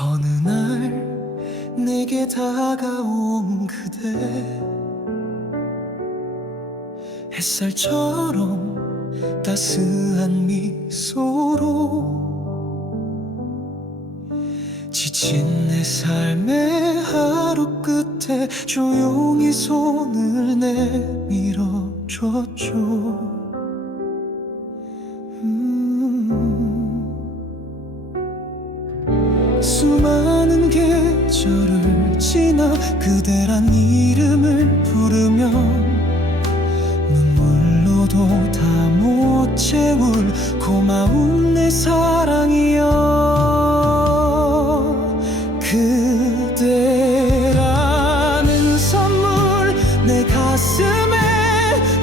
어느 날 내게 다가온 그대. 햇살처럼 따스한 미소로 지친 내 삶의 하루 끝에 조용히 손을 내밀어 줬죠 계절을 지나 그대란 이름을 부르며 눈물로도 다 못 채울 고마운 내 사랑이여. 그대라는 선물 내 가슴에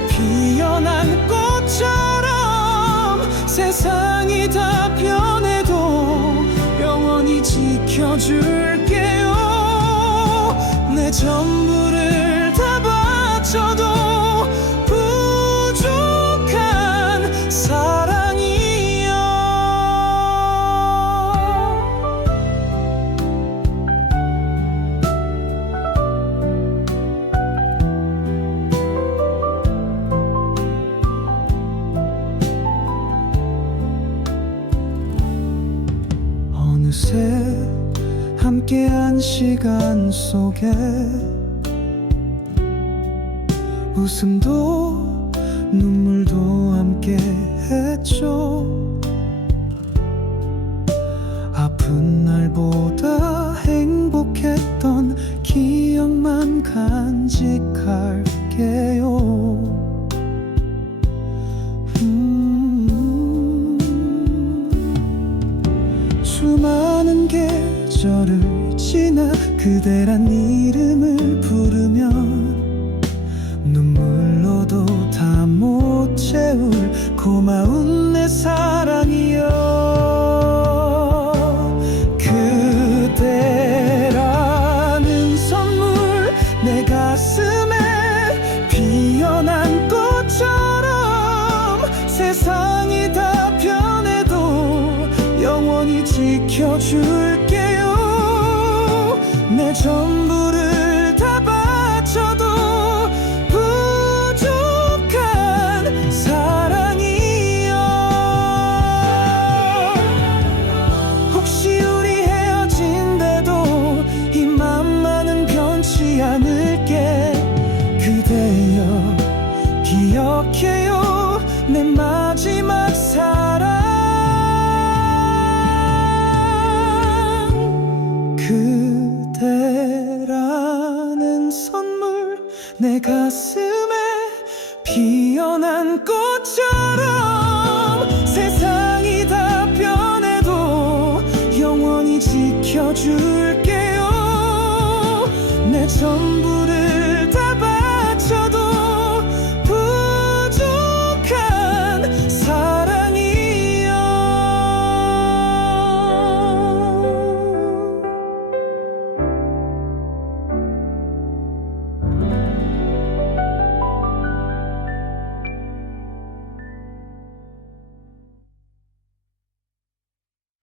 피어난 꽃처럼 세상이 다 변해도 영원히 지켜줄게요 내 전부를 다 바쳐도 부족한 사랑이여. 어느새 함께한 시간 속에 웃음도 눈물도 함께 했죠. 아픈 날보다 행복했던 기억만 간직할게요. 음 수많은 계절을 지나 그대란 이름을 부르면 눈물로도 다 못 채울 고마운 내 사랑이여. 그대라는 선물 내 가슴에 피어난 꽃처럼 세상이 다 변해도 영원히 지켜줄게요 내 전부를 다 바쳐도 부족한 사랑이여. 혹시 우리 헤어진대도 이 맘만은 변치 않을게. 그대여 기억해요. 내 마지막 사랑 내 가슴에 피어난 꽃처럼 세상이 다 변해도 영원히 지켜줄게요. 내 전